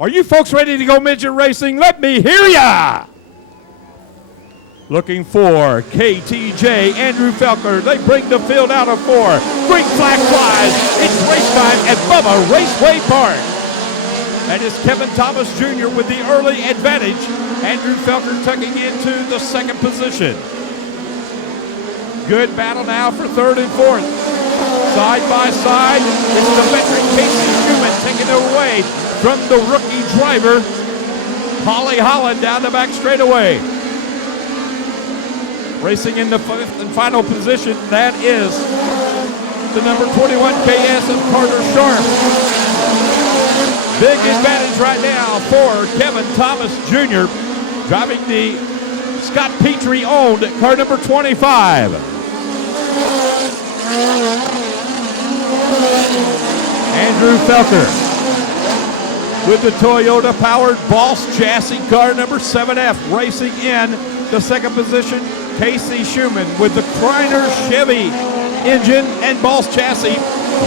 Are you folks ready to go midget racing? Let me hear ya! Looking for KTJ, Andrew Felker. They bring the field out of 4. Green flag flies. It's race time at Bubba Raceway Park. That is Kevin Thomas Jr. with the early advantage. Andrew Felker tucking into the second position. Good battle now for third and fourth. Side by side, it's the veteran Casey Schumann taking it away from the rookie driver, Holly Holland, down the back straightaway. Racing in the fifth and final position, that is the number 21 KS of Carter Sharp. Big advantage right now for Kevin Thomas Jr. driving the Scott Petrie-owned car number 25. Andrew Felker with the Toyota-powered Boss chassis car number 7F racing in the second position. Casey Schumann with the Kreiner Chevy engine and Boss chassis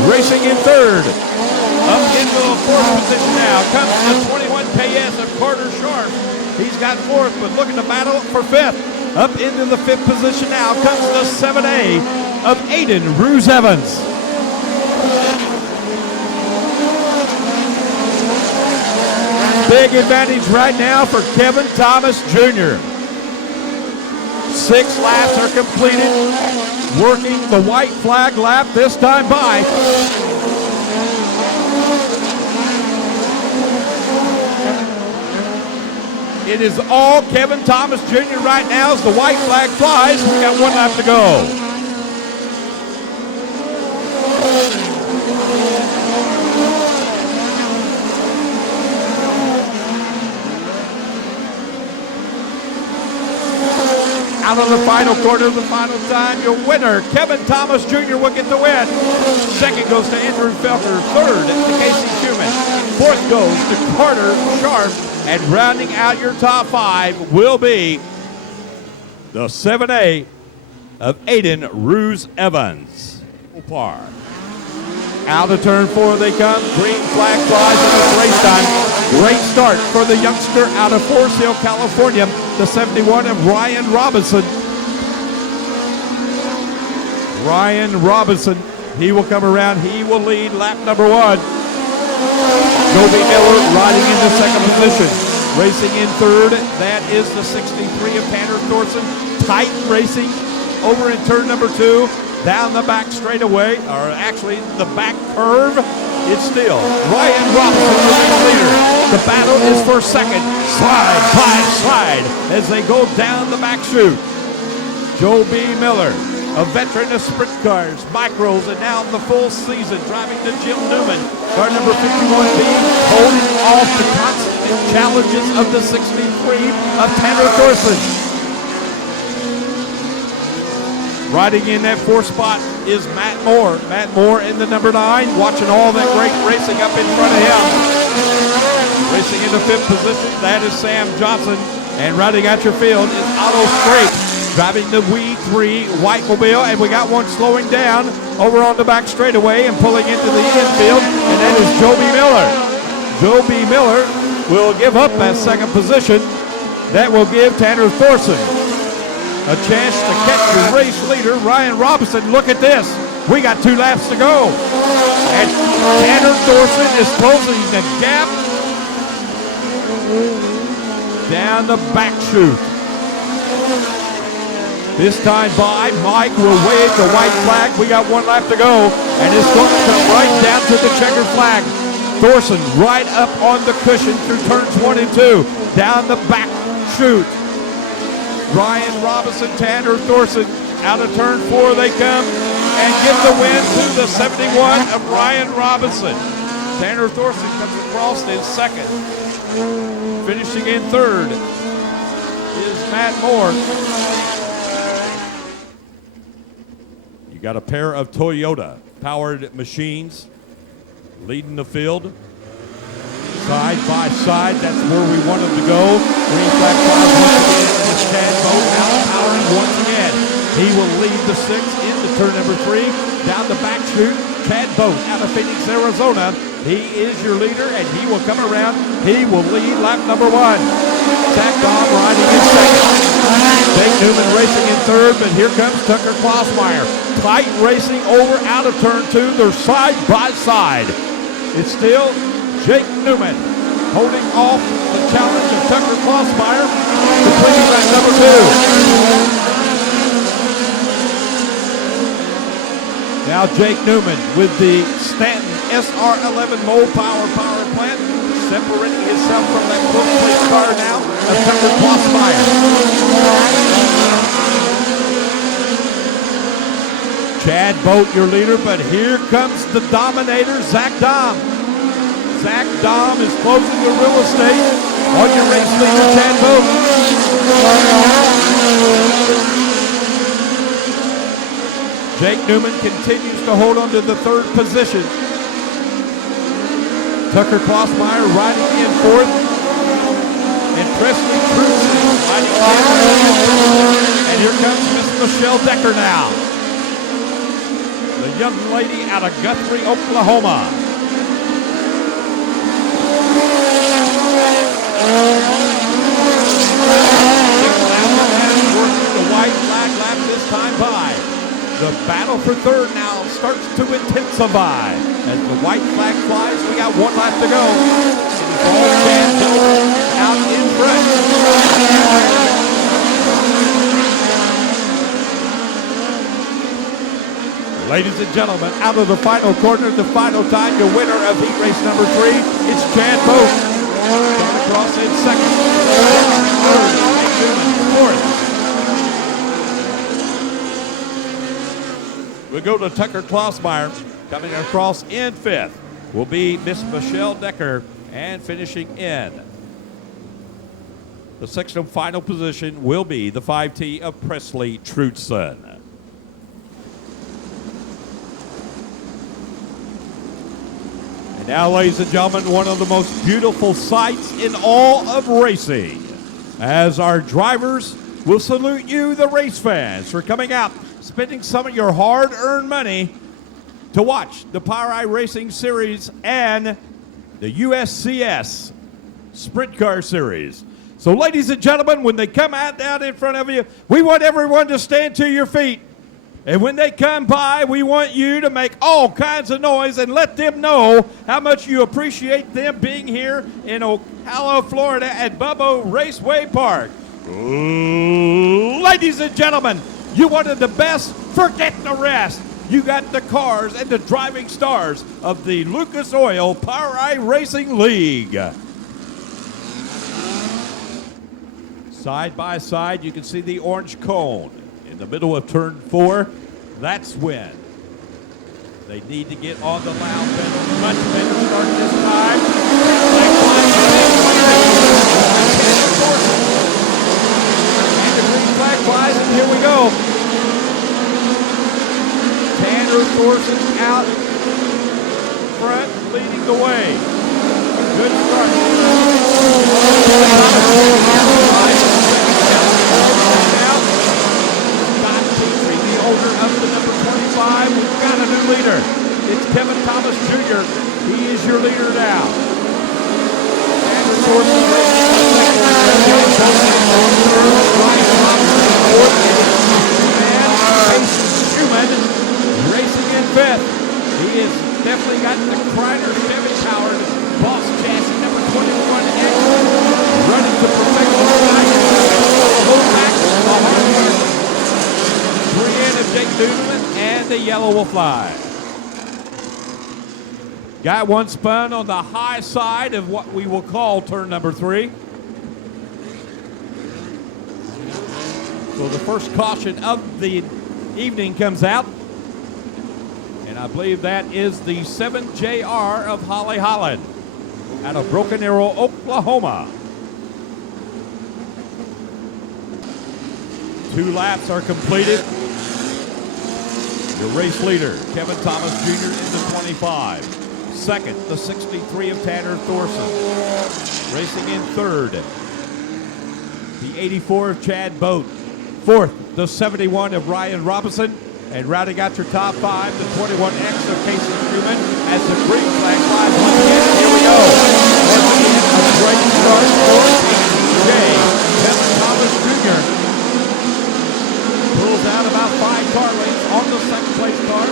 racing in third. Up into the fourth position now comes the 21 KS of Carter Sharp. He's got fourth, but looking to battle for fifth. Up into the fifth position now comes the 7A of Aiden Ruse Evans. Big advantage right now for Kevin Thomas Jr. 6 laps are completed, working the white flag lap this time by. It is all Kevin Thomas Jr. right now as the white flag flies. We got 1 lap to go. Out of the final quarter of the final time, your winner, Kevin Thomas Jr. will get the win. Second goes to Andrew Felker. Third to Casey Schumann. Fourth goes to Carter Sharp. And rounding out your top 5 will be the 7A of Aiden Ruse Evans. Par. Out of turn 4 they come. Green flag flies and it's race time. Great start for the youngster out of Forest Hill, California, the 71 of Ryan Robinson. Ryan Robinson, he will come around. He will lead lap number 1. Joby Miller riding in the second position. Racing in third, that is the 63 of Tanner Thorson. Titan racing over in turn number 2. Down the back straightaway, or actually the back curve, it's still Ryan Robinson the leader. The battle is for second, slide by slide, as they go down the back chute. Joe B. Miller, a veteran of sprint cars, micros, and now the full season, driving the Jim Newman, car number 51B, holding off the constant challenges of the 63 of Tanner Thorson. Riding in that 4th spot is Matt Moore. Matt Moore in the number 9, watching all that great racing up in front of him. Racing in the 5th position, that is Sam Johnson. And riding out your field is Otto Scrape, driving the Wee 3 Whitemobile. And we got one slowing down over on the back straightaway and pulling into the infield, and that is Joby Miller. Joby Miller will give up that second position. That will give Tanner Thorson a chance to catch the race leader, Ryan Robinson. Look at this. We got 2 laps to go. And Tanner Thorson is closing the gap down the back chute. This time by, Mike will wave the white flag. We got 1 lap to go. And it's going to come right down to the checkered flag. Thorson right up on the cushion through turns 1 and 2. Down the back chute. Ryan Robinson, Tanner Thorson, out of turn 4 they come and give the win to the 71 of Ryan Robinson. Tanner Thorson comes across in second. Finishing in third is Matt Moore. You got a pair of Toyota powered machines leading the field. Side by side, that's where we want them to go. Green flag flies once again with Chad Boat out powering once again. He will lead the 6 into turn number 3. Down the back chute, Chad Boat out of Phoenix, Arizona He is your leader, and he will come around. He will lead lap number 1. Zach Dom riding in second. Jake Newman racing in third, but here comes Tucker Klossmeyer. Tight racing over out of turn 2. They're side by side. It's still Jake Newman holding off the challenge of Tucker Klossmeyer, completing lap number 2. Now Jake Newman with the Stanton SR11 Mold power plant, separating himself from that close place car now of Tucker Klossmeyer. Chad Boat, your leader, but here comes the dominator, Zach Dom. Zach Dom is closing the real estate on your race leader, Chad Boat. Jake Newman continues to hold on to the third position. Tucker Klossmeyer riding in fourth. And Presley Cruzen riding in. And here comes Miss Michelle Decker now. The young lady out of Guthrie, Oklahoma. Working the white flag lap this time by. The battle for third now starts to intensify. As the white flag flies, we got 1 lap to go. It's all Chad Boat out in front. Ladies and gentlemen, out of the final corner, the final time, your winner of heat race number 3, it's Chad Boat. Coming across in second. Third, fourth. We go to Tucker Klossmeyer. Coming across in fifth will be Miss Michelle Decker, and finishing in the sixth and final position will be the 5T of Presley Trutzen. And now, ladies and gentlemen, one of the most beautiful sights in all of racing, as our drivers will salute you, the race fans, for coming out, spending some of your hard-earned money to watch the POWRi Racing Series and the USCS Sprint Car Series. So, ladies and gentlemen, when they come out down in front of you, we want everyone to stand to your feet. And when they come by, we want you to make all kinds of noise and let them know how much you appreciate them being here in Ocala, Florida at Bubba Raceway Park. Ladies and gentlemen, you wanted the best? Forget the rest. You got the cars and the driving stars of the Lucas Oil POWRi Racing League. Side by side, you can see the orange cone in the middle of turn 4. That's when they need to get on the loud pedal. Much better start this time. And the green flag flies, and here we go. Tanner Thorson out front, leading the way. Good start. Scott Petrie, the owner of the number 25. We've got a new leader. It's Kevin Thomas Jr. He is your leader now. Tanner Thorson racing in fifth. He has definitely got the Kreiner Chevy powered Boss chassis number 21X running to perfection. Hold back the hard work. 3 in of Jake Newman, and the yellow will fly. Got one spun on the high side of what we will call turn number 3. So the first caution of the evening comes out. And I believe that is the 7JR of Holly Holland out of Broken Arrow, Oklahoma. 2 laps are completed. Your race leader, Kevin Thomas Jr. in the 25. Second, the 63 of Tanner Thorson. Racing in third, the 84 of Chad Boat. Fourth, the 71 of Ryan Robinson. And rounding out your top five, the 21X of Casey Newman as the green flag flies once again. Here we go. Once again, a great start for J. Kevin Thomas Jr. pulls out about 5 car lengths on the second place car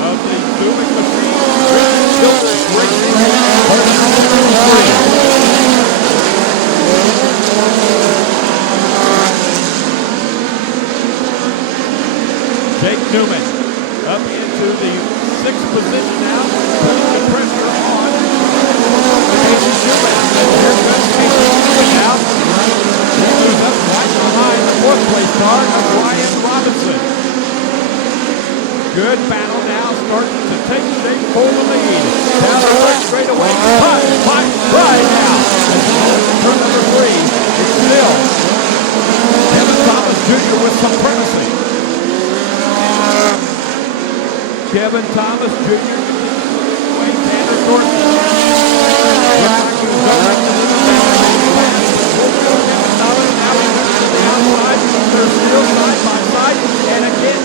of the Newman machine. Jake Newman up into the 6th position now, putting the pressure on Casey Newman. Here comes Casey Newman now. He moves up right behind the 4th place car of Ryan Robinson. Good battle now, starting to take shape for the lead. Down the right straightaway, right now. Turn number 3, it's still Kevin Thomas Jr. with supremacy. Kevin Thomas Jr. away Tanner Thornton. They're still side by side, and again,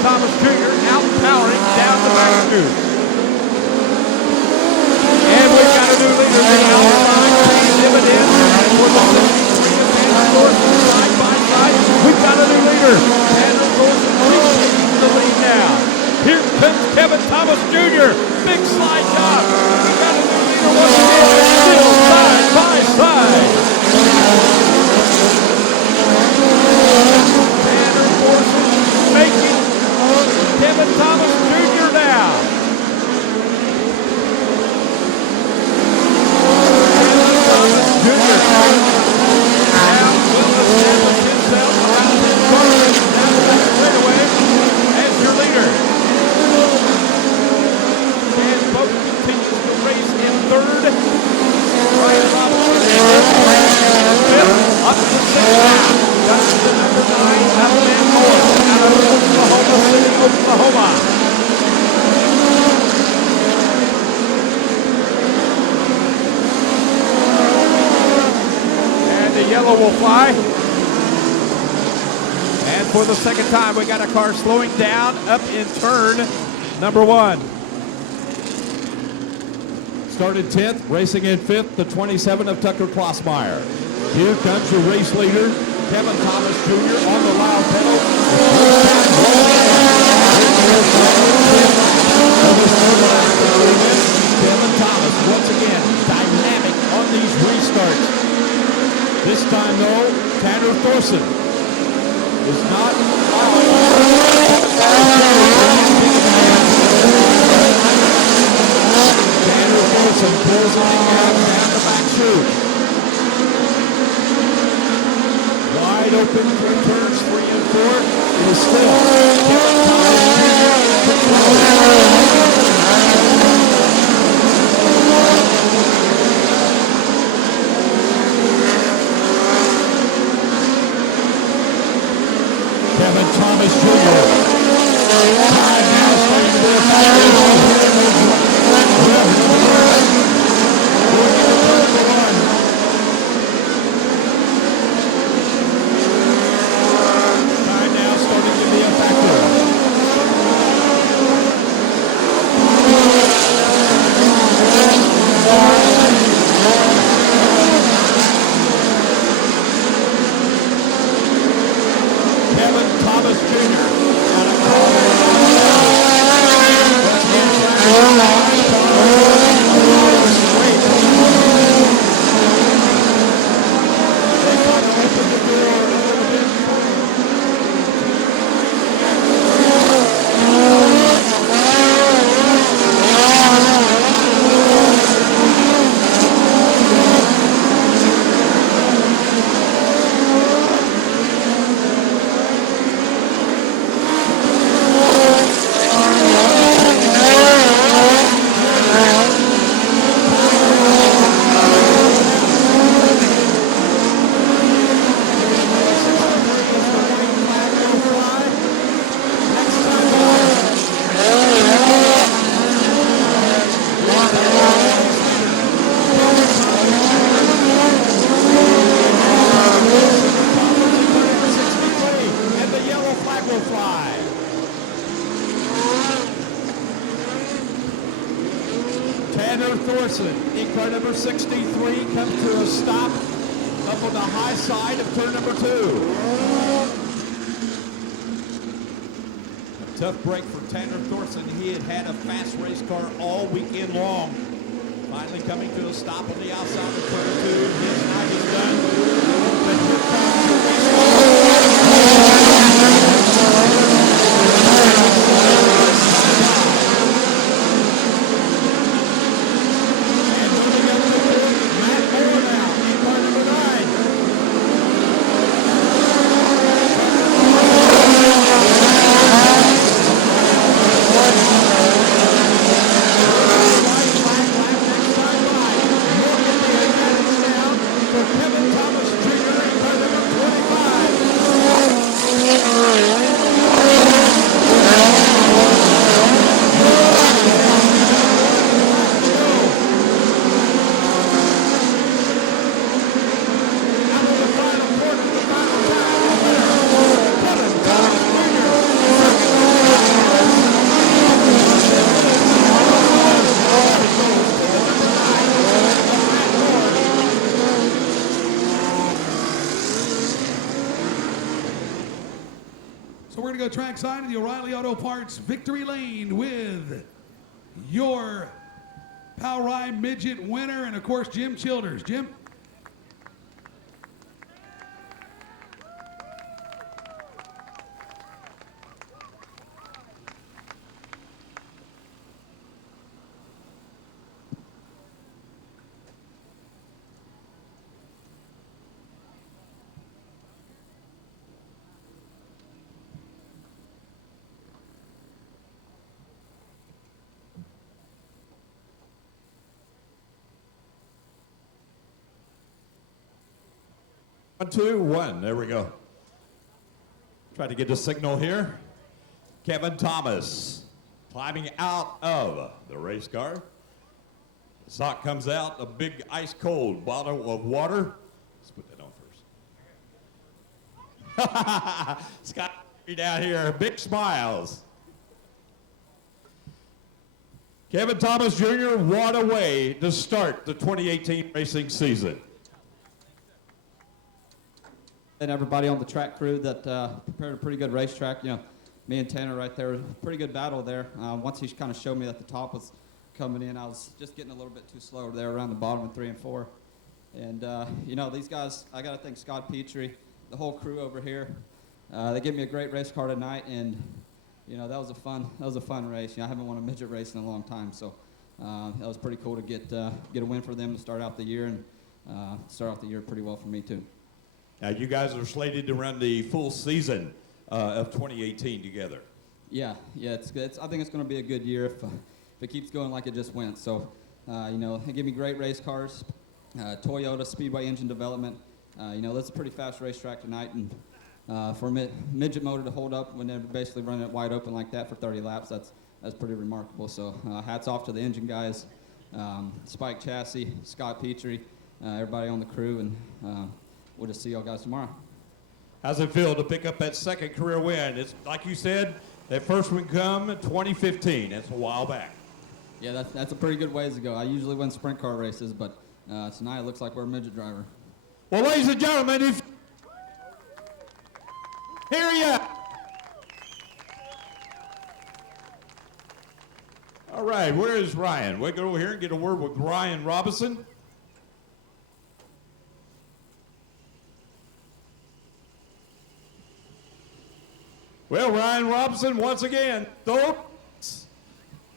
Thomas Jr. out-powering down the back scoop. And we've got a new leader now. Dividend for the 73 of Tanner Thornton, side by side. We've got a new leader. Tanner Thornton taking the lead now. Here comes Kevin Thomas Jr. Big slide job. We've got a new leader once again. Still side by side. Tanner Thornton making Kevin Thomas Jr. now. Kevin Thomas Jr. now will establish himself around his corner down the back straightaway as your leader. And Bubba continues to race in 3rd. Ryan Robinson in 5th, up to 6th now. Down to number 9, Alabama Morris, out of Oklahoma City, Oklahoma. And the yellow will fly. And for the second time, we got a car slowing down up in turn number 1. Started 10th, racing in 5th, the 27 of Tucker Klossmeyer. Here comes your race leader, Kevin Thomas Jr. on the loud pedal. Kevin Thomas, once again, dynamic on these restarts. This time, though, Tanner Thorson is not Tanner Thorson pulls it down the back chute. Wide open through turns 3 and 4. It is still Kevin Thomas Kevin Thomas Jr. Time now starting to car number 63 comes to a stop up on the high side of turn number 2. A tough break for Tanner Thorson. He had had a fast race car all weekend long. Finally coming to a stop on the outside of turn 2. His night is done. But here comes the race car. Trackside of the O'Reilly Auto Parts victory lane with your POWRi Midget winner and, of course, Jim Childers. Jim? One, two, one. There we go. Try to get the signal here. Kevin Thomas climbing out of the race car. The sock comes out, a big ice cold bottle of water. Let's put that on first. Scott down here, big smiles. Kevin Thomas Jr., what a way to start the 2018 racing season. And everybody on the track crew that prepared a pretty good racetrack. You know, me and Tanner right there, pretty good battle there. Once he kind of showed me that the top was coming in, I was just getting a little bit too slow there around the bottom of 3 and 4. And, you know, these guys, I got to thank Scott Petrie, the whole crew over here. They gave me a great race car tonight, and, you know, that was a fun race. You know, I haven't won a midget race in a long time, so that was pretty cool to get a win for them to start out the year, and start out the year pretty well for me, too. Now, you guys are slated to run the full season of 2018 together. Yeah, it's I think it's going to be a good year if it keeps going like it just went. So, you know, they give me great race cars, Toyota Speedway engine development. You know, that's a pretty fast racetrack tonight, and for a midget motor to hold up when they're basically running it wide open like that for 30 laps, that's pretty remarkable. So, hats off to the engine guys, Spike Chassis, Scott Petrie, everybody on the crew, and we'll just see y'all guys tomorrow. How's it feel to pick up that second career win? It's like you said, that first one come in 2015. That's a while back. Yeah, that's a pretty good ways ago. I usually win sprint car races, but tonight it looks like we're a midget driver. Well, ladies and gentlemen, here you. All right, where is Ryan? We'll go over here and get a word with Ryan Robinson. Well, Ryan Robinson, once again, thoughts.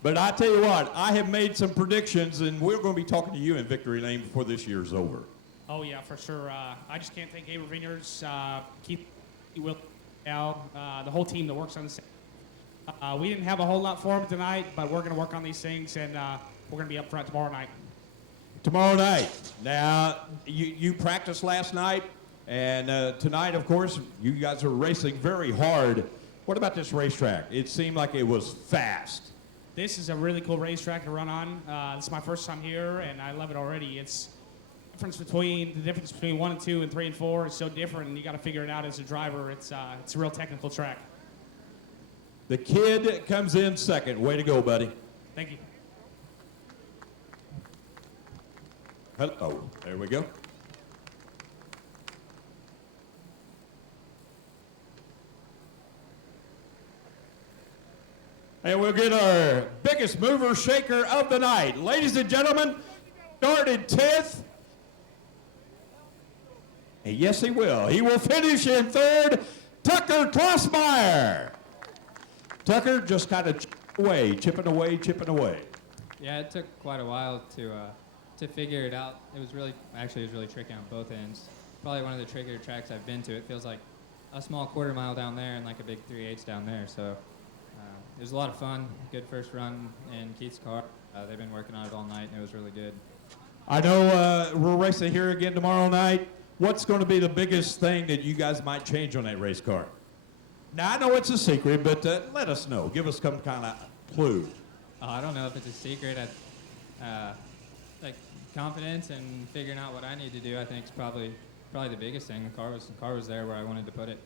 But I tell you what, I have made some predictions, and we're going to be talking to you in Victory Lane before this year's over. Oh, yeah, for sure. I just can't thank Gabriel Vineyards, Keith, Will, Al, the whole team that works on this. We didn't have a whole lot for him tonight, but we're going to work on these things, and we're going to be up front tomorrow night. Tomorrow night. Now, you practiced last night, and tonight, of course, you guys are racing very hard. What about this racetrack? It seemed like it was fast. This is a really cool racetrack to run on. This is my first time here, and I love it already. The difference between 1 and 2 and 3 and 4 is so different, and you got to figure it out as a driver. It's a real technical track. The kid comes in second. Way to go, buddy. Thank you. Hello. There we go. And we'll get our biggest mover shaker of the night. Ladies and gentlemen, started 10th. And yes, he will. He will finish in 3rd, Tucker Klossmeyer. Tucker just kind of chipping away. Yeah, it took quite a while to figure it out. It was really tricky on both ends. Probably one of the trickier tracks I've been to. It feels like a small quarter mile down there and like a big 3/8 down there. So it was a lot of fun. Good first run in Keith's car. They've been working on it all night, and it was really good. I know we're racing here again tomorrow night. What's going to be the biggest thing that you guys might change on that race car? Now, I know it's a secret, but let us know. Give us some kind of clue. I don't know if it's a secret. Like confidence and figuring out what I need to do, I think is probably the biggest thing. The car was there where I wanted to put it.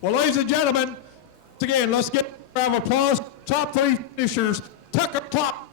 Well, ladies and gentlemen, once again, let's get a round of applause. Top 3 finishers, Tucker Klopp.